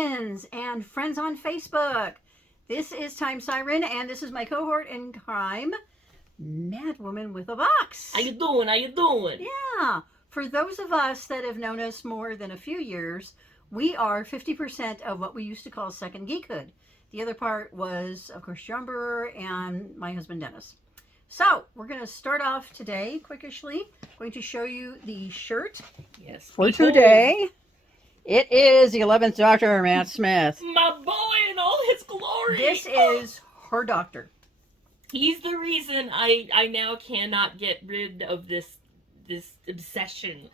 Guardians and friends on Facebook. This is Time Siren, and this is my cohort in crime, Madwoman with a box. How you doing? How you doing? Yeah. For those of us that have known us more than a few years, we are 50% of what we used to call second geekhood. The other part was, of course, John Brewer and my husband, Dennis. So, we're going to start off today, quickishly. Going to show you the shirt for today. It is the 11th Doctor, Matt Smith. My boy in all his glory. This is her doctor. He's the reason I now cannot get rid of this obsession.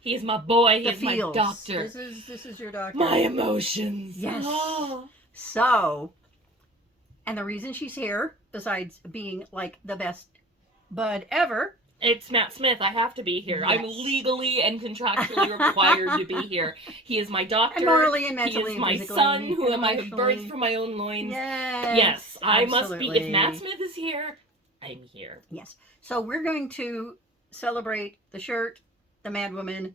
He is my boy. He is my doctor. This is your doctor. My emotions. Yes. Oh. So, and the reason she's here, besides being like the best bud ever, it's Matt Smith. I have to be here. Yes. I'm legally and contractually required to be here. He is my doctor. And morally and mentally. He is my son, who I have birthed from my own loins. Yes. I must be. If Matt Smith is here, I'm here. Yes. So we're going to celebrate the shirt, the Madwoman,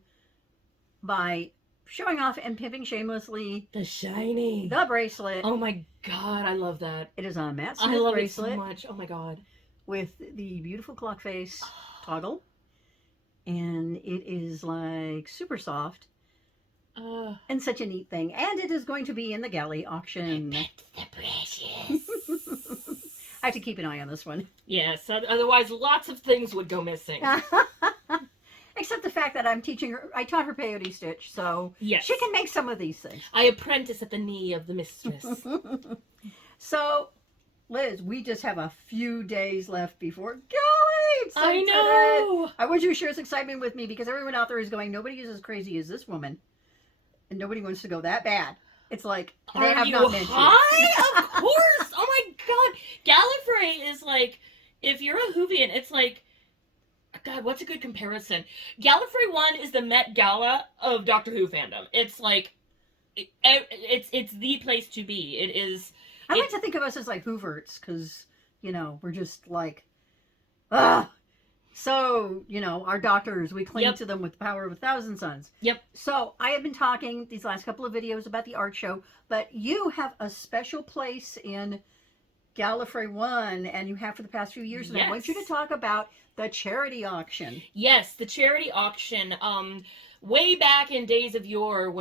by showing off and pimping shamelessly the shiny, the bracelet. Oh my god, I love that. It is a Matt Smith I love bracelet. it so much. Oh my god. With the beautiful clock face toggle. And it is like super soft. And such a neat thing. And it is going to be in the galley auction. The precious. I have to keep an eye on this one. Yes, otherwise lots of things would go missing. Except the fact that I taught her peyote stitch, so yes. She can make some of these things. I apprentice at the knee of the mistress. So, Liz, we just have a few days left before Galley. I know. I want you to share this excitement with me because everyone out there is going, nobody is as crazy as this woman. And nobody wants to go that bad. It's like, they have not mentioned. High? Of course. Oh my god. Gallifrey is like, if you're a Whovian, it's like, God, what's a good comparison? Gallifrey One is the Met Gala of Doctor Who fandom. It's like, it's the place to be. It is. I like to think of us as like Hooverts because, we're just like, So, our doctors, we cling to them with the power of 1,000 suns. Yep. So, I have been talking these last couple of videos about the art show, but you have a special place in Gallifrey One, and you have for the past few years, and I want you to talk about the charity auction. Yes, the charity auction. Way back in days of yore,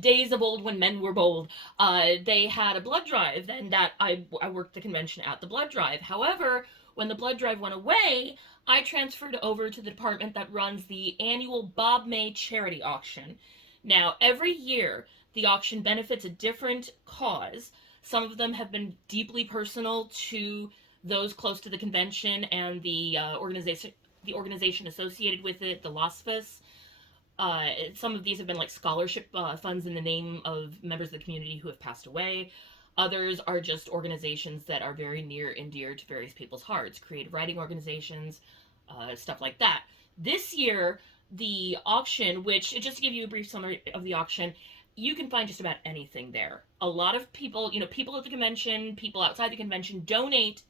days of old when men were bold, they had a blood drive, and that I worked the convention at the blood drive. However, when the blood drive went away, I transferred over to the department that runs the annual Bob May charity auction. Now, every year, the auction benefits a different cause. Some of them have been deeply personal to those close to the convention and the organization associated with it, the LOSFIS. Some of these have been like scholarship funds in the name of members of the community who have passed away. Others are just organizations that are very near and dear to various people's hearts, creative writing organizations, stuff like that. This year, the auction, which, just to give you a brief summary of the auction, you can find just about anything there. A lot of people, people at the convention, people outside the convention donate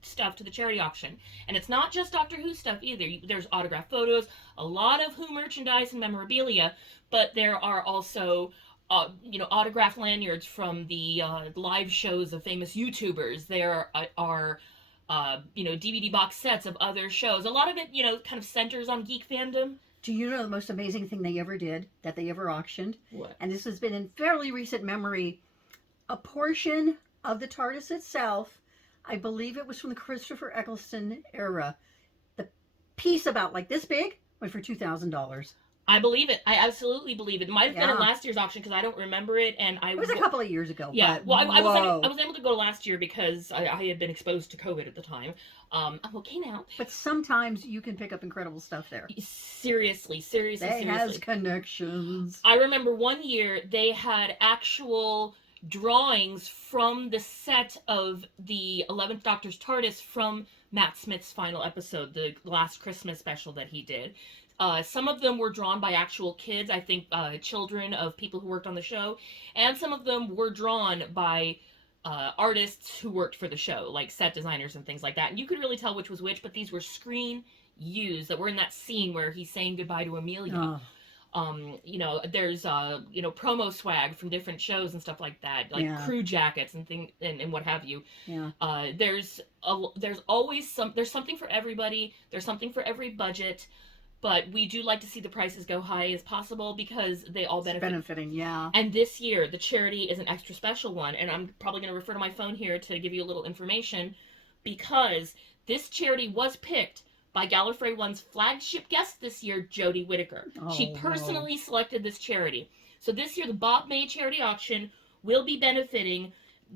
stuff to the charity auction. And it's not just Doctor Who stuff either. There's autographed photos, a lot of Who merchandise and memorabilia, but there are also autographed lanyards from the live shows of famous YouTubers. There are DVD box sets of other shows. A lot of it, kind of centers on geek fandom. Do you know the most amazing thing they ever did, that they ever auctioned? What? And this has been in fairly recent memory. A portion of the Tardis itself, I believe it was from the Christopher Eccleston era. The piece about like this big went for $2,000. I believe it. I absolutely believe it. It might have been at last year's auction because I don't remember it, and it was a couple of years ago. Yeah, but, well, I was able to go last year because I had been exposed to COVID at the time. I'm okay now. But sometimes you can pick up incredible stuff there. Seriously. They has connections. I remember one year they had actual drawings from the set of the 11th Doctor's TARDIS from Matt Smith's final episode, the last Christmas special that he did. Some of them were drawn by actual kids, I think children of people who worked on the show, and some of them were drawn by artists who worked for the show, like set designers and things like that. And you could really tell which was which, but these were screen used that were in that scene where he's saying goodbye to Amelia. You know, there's you know, promo swag from different shows and stuff like that, like Yeah. crew jackets and thing and what have you. Yeah. There's always there's something for everybody. There's something for every budget. But we do like to see the prices go high as possible because they all benefit. Benefiting, yeah. And this year, the charity is an extra special one. And I'm probably going to refer to my phone here to give you a little information, because this charity was picked by Gallifrey One's flagship guest this year, Jodie Whittaker. She personally selected this charity. So this year, the Bob May charity auction will be benefiting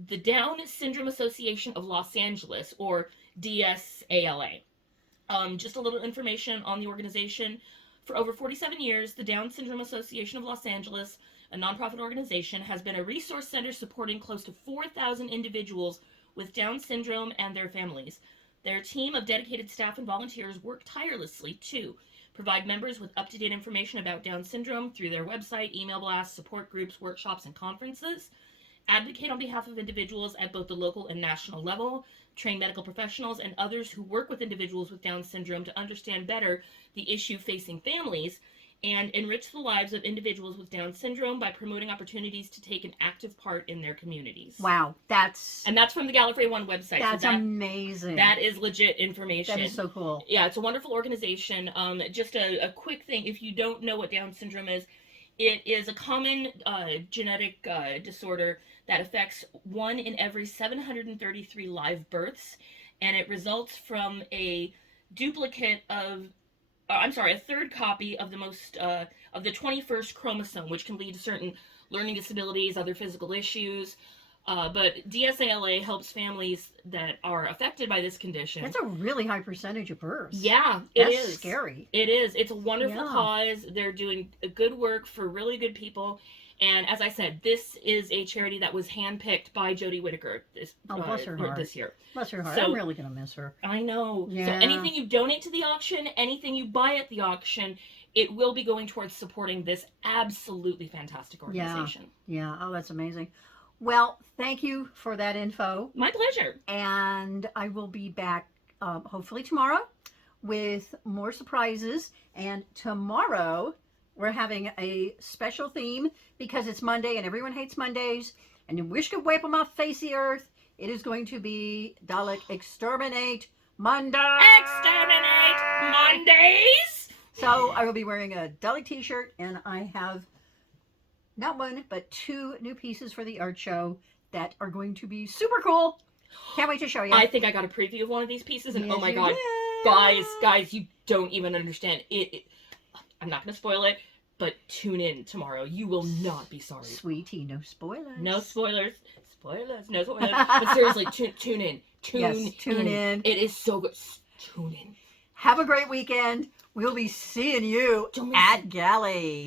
the Down Syndrome Association of Los Angeles, or DSALA. Just a little information on the organization. For over 47 years, the Down Syndrome Association of Los Angeles, a nonprofit organization, has been a resource center supporting close to 4,000 individuals with Down syndrome and their families. Their team of dedicated staff and volunteers work tirelessly to provide members with up-to-date information about Down syndrome through their website, email blasts, support groups, workshops, and conferences, advocate on behalf of individuals at both the local and national level, train medical professionals and others who work with individuals with Down syndrome to understand better the issue facing families, and enrich the lives of individuals with Down syndrome by promoting opportunities to take an active part in their communities. Wow, that's from the Gallifrey One website. That's amazing. That is legit information. That is so cool. Yeah, it's a wonderful organization. Just a quick thing, if you don't know what Down syndrome is, it is a common genetic disorder that affects 1 in every 733 live births, and it results from a duplicate of, a third copy of the 21st chromosome, which can lead to certain learning disabilities, other physical issues. But DSALA helps families that are affected by this condition. That's a really high percentage of births. Yeah, That's scary. It is. It's a wonderful cause. They're doing good work for really good people. And as I said, this is a charity that was handpicked by Jodie Whittaker bless her heart. this year. Bless her heart. So, I'm really going to miss her. I know. Yeah. So anything you donate to the auction, anything you buy at the auction, it will be going towards supporting this absolutely fantastic organization. Yeah. Oh, that's amazing. Well, thank you for that info. My pleasure. And I will be back hopefully tomorrow with more surprises. And tomorrow we're having a special theme because it's Monday and everyone hates Mondays. And you wish could wipe them off the face of the earth. It is going to be Dalek Exterminate Monday. Exterminate Mondays! So I will be wearing a Dalek t-shirt, and I have not one, but 2 new pieces for the art show that are going to be super cool. Can't wait to show you. I think I got a preview of one of these pieces, and Yes, oh my you god, did. guys, you don't even understand. I'm not going to spoil it, but tune in tomorrow. You will not be sorry. Sweetie, no spoilers. No spoilers. No spoilers. But seriously, tune in. Tune in. It is so good. Tune in. Have a great weekend. We'll be seeing you Don't miss at Galley.